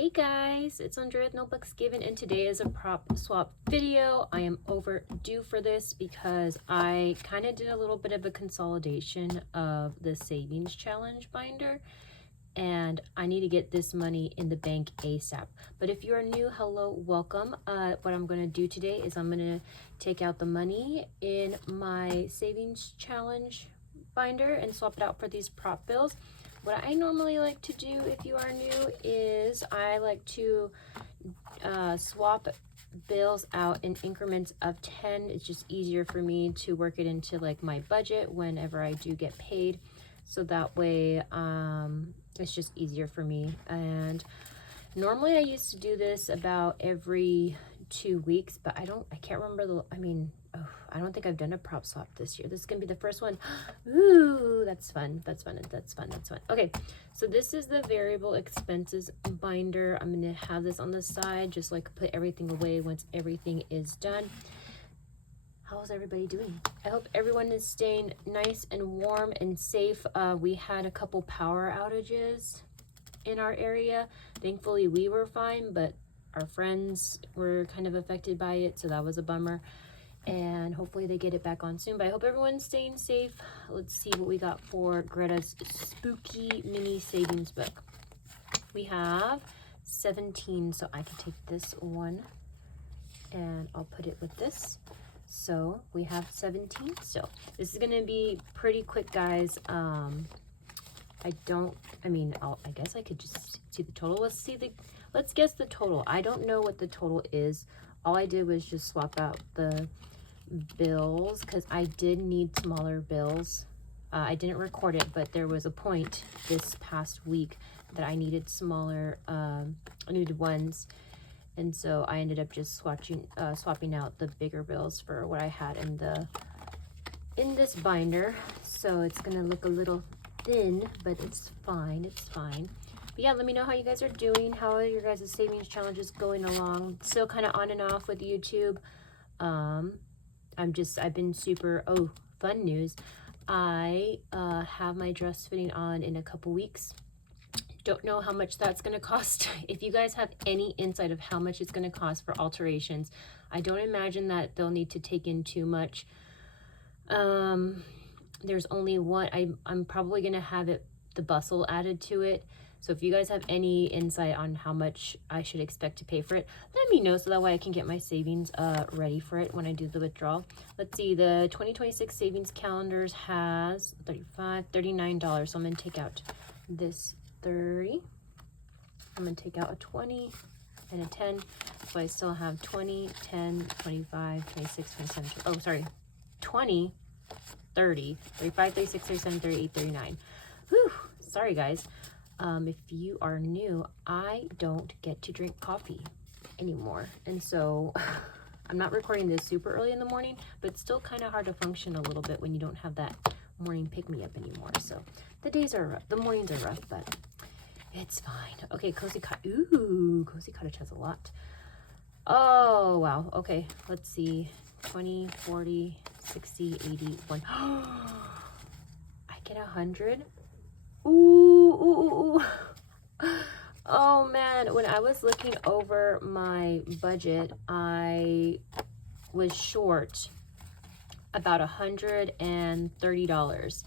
Hey guys, it's Andrea with Notebooks Given, and today is a prop swap video. I am overdue for this because I kind of did a little bit of a consolidation of the savings challenge binder, and I need to get this money in the bank ASAP. But if you are new, hello, welcome. What I'm going to do today is I'm going to take out the money in my savings challenge binder and swap it out for these prop bills. What I normally like to do, if you are new, is I like to swap bills out in increments of 10. It's just easier for me to work it into like my budget whenever I do get paid. So that way it's just easier for me. And normally I used to do this about every 2 weeks, but I can't remember I don't think I've done a prop swap this year. This is gonna be the first one. Ooh, that's fun. That's fun. Okay, so this is the variable expenses binder. I'm gonna have this on the side, just like put everything away once everything is done. How's everybody doing? I hope everyone is staying nice and warm and safe. We had a couple power outages in our area. Thankfully, we were fine, but our friends were kind of affected by it, so that was a bummer. And hopefully they get it back on soon, but I hope everyone's staying safe. Let's see what we got for Greta's spooky mini savings book. We have 17, so I can take this one and I'll put it with this. So we have 17. So this is gonna be pretty quick, guys. I guess I could just see the total. Let's guess the total. I don't know what the total is. All I did was just swap out the bills because I did need smaller bills. I didn't record it, but there was a point this past week that I needed smaller, I needed ones. And so I ended up just swapping out the bigger bills for what I had in this binder. So it's gonna look a little thin, but it's fine. But yeah, let me know how you guys are doing. How are your guys' savings challenges going along? Still kind of on and off with YouTube. I've been super, fun news. I have my dress fitting on in a couple weeks. Don't know how much that's going to cost. If you guys have any insight of how much it's going to cost for alterations, I don't imagine that they'll need to take in too much. There's only one. I'm probably going to have the bustle added to it. So if you guys have any insight on how much I should expect to pay for it, let me know so that way I can get my savings ready for it when I do the withdrawal. Let's see, the 2026 savings calendars has $39. So I'm going to take out this 30. I'm going to take out a 20 and a 10. So I still have 20, 10, 25, 26, 27. 20, 30, 35, 36, 37, 38, 39. Whew, sorry guys. If you are new, I don't get to drink coffee anymore. And so I'm not recording this super early in the morning, but it's still kind of hard to function a little bit when you don't have that morning pick-me-up anymore. So the days are rough, the mornings are rough, but it's fine. Okay, Cozy Cottage. Ooh, Cozy Cottage has a lot. Oh, wow. Okay, let's see. 20, 40, 60, 80, 1. I get 100. Ooh. Oh man, when I was looking over my budget, I was short about $130.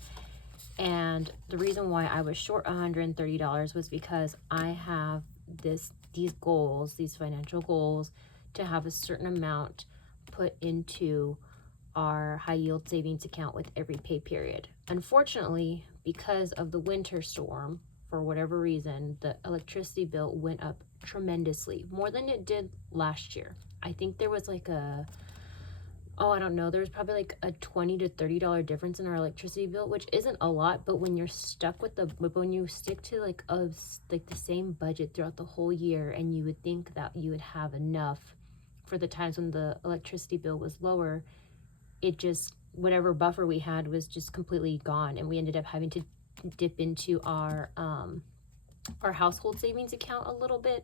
And the reason why I was short $130 was because I have these financial goals, to have a certain amount put into our high yield savings account with every pay period. Unfortunately, because of the winter storm, for whatever reason, the electricity bill went up tremendously, more than it did last year. I think there was like there was probably like a $20 to $30 difference in our electricity bill, which isn't a lot, but when you're stuck with when you stick to like the same budget throughout the whole year, and you would think that you would have enough for the times when the electricity bill was lower, it just, whatever buffer we had was just completely gone, and we ended up having to dip into our household savings account a little bit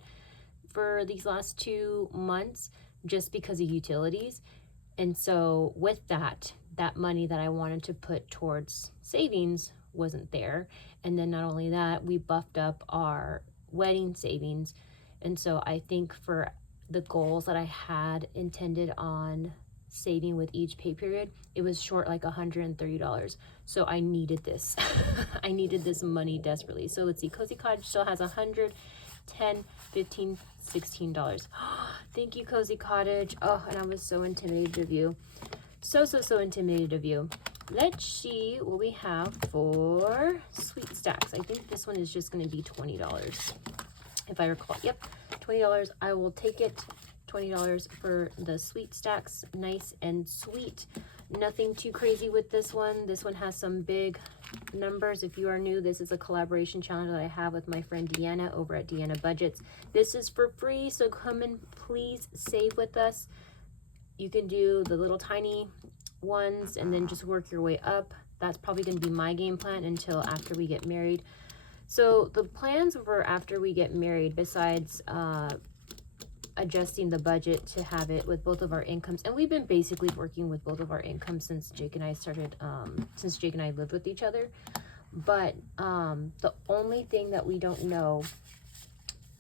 for these last 2 months just because of utilities. And so with that money that I wanted to put towards savings wasn't there. And then not only that, we buffed up our wedding savings And so I think for the goals that I had intended on saving with each pay period, it was short like $130. So I needed this. I needed this money desperately. So let's see, Cozy Cottage still has $110, $15, $16. Thank you, Cozy Cottage. Oh, and I was so intimidated of you. So intimidated of you. Let's see what we have for Sweet Stacks. I think this one is just going to be $20. If I recall. Yep, $20. I will take it. $20 for the Sweet Stacks. Nice and sweet. Nothing too crazy with this one. This one has some big numbers. If you are new, this is a collaboration challenge that I have with my friend Deanna over at Deanna Budgets. This is for free, so come and please save with us. You can do the little tiny ones and then just work your way up. That's probably going to be my game plan until after we get married. So the plans for after we get married, besides adjusting the budget to have it with both of our incomes, and we've been basically working with both of our incomes since Jake and I started, since Jake and I lived with each other. But the only thing that we don't know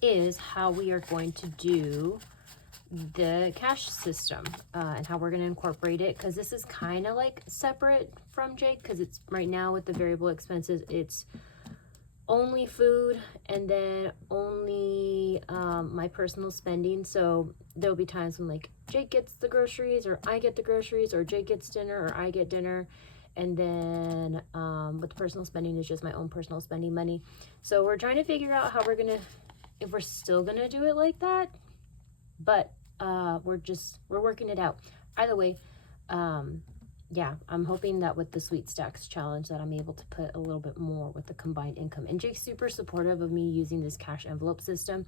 is how we are going to do the cash system and how we're going to incorporate it, because this is kind of like separate from Jake, because it's right now with the variable expenses, it's only food and then only my personal spending. So there'll be times when like Jake gets the groceries or I get the groceries, or Jake gets dinner or I get dinner, and then with personal spending is just my own personal spending money. So we're trying to figure out how we're gonna, if we're still gonna do it like that, but we're working it out. Either way, yeah, I'm hoping that with the Sweet Stacks challenge that I'm able to put a little bit more with the combined income. And Jake's super supportive of me using this cash envelope system.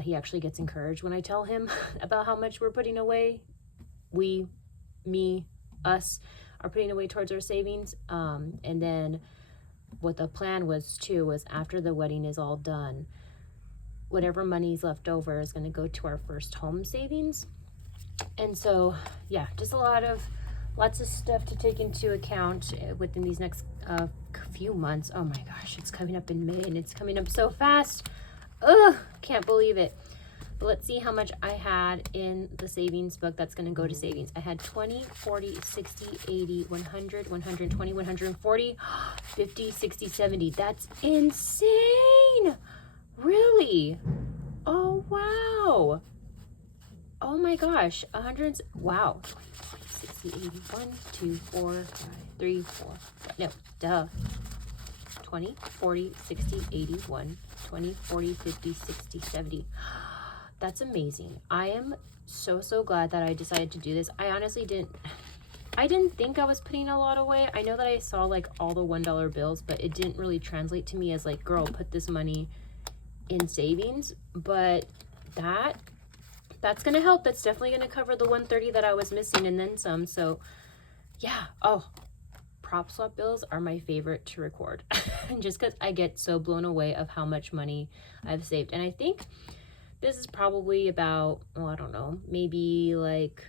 He actually gets encouraged when I tell him about how much we're putting away. Us are putting away towards our savings. And then what the plan was too, was after the wedding is all done, whatever money's left over is going to go to our first home savings. And so, yeah, just lots of stuff to take into account within these next few months. Oh my gosh, it's coming up in May and it's coming up so fast. Ugh, can't believe it. But let's see how much I had in the savings book that's going to go to savings. I had 20, 40, 60, 80, 100, 120, 140, 50, 60, 70. That's insane. Really? Oh, wow. Oh my gosh. 100. Wow. 60, 80, 1, 2, 4, 5, 3, 4. No, duh. 20, 40, 60, 80, 1, 20, 40, 50, 60, 70. That's amazing. I am so glad that I decided to do this. I honestly didn't think I was putting a lot away. I know that I saw like all the $1 bills, but it didn't really translate to me as like, girl, put this money in savings. But that's gonna help. That's definitely gonna cover the 130 that I was missing and then some. So yeah. Oh, prop swap bills are my favorite to record just because I get so blown away of how much money I've saved. And I think this is probably about, I don't know, maybe like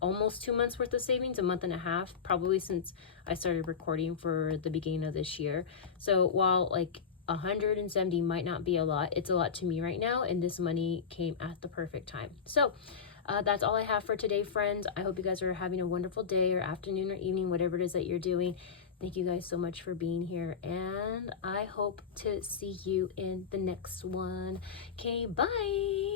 almost 2 months worth of savings, a month and a half, probably since I started recording for the beginning of this year. So while like 170 might not be a lot, it's a lot to me right now, and this money came at the perfect time. So that's all I have for today, friends. I hope you guys are having a wonderful day or afternoon or evening, whatever it is that you're doing. Thank you guys so much for being here, and I hope to see you in the next one. Okay, bye.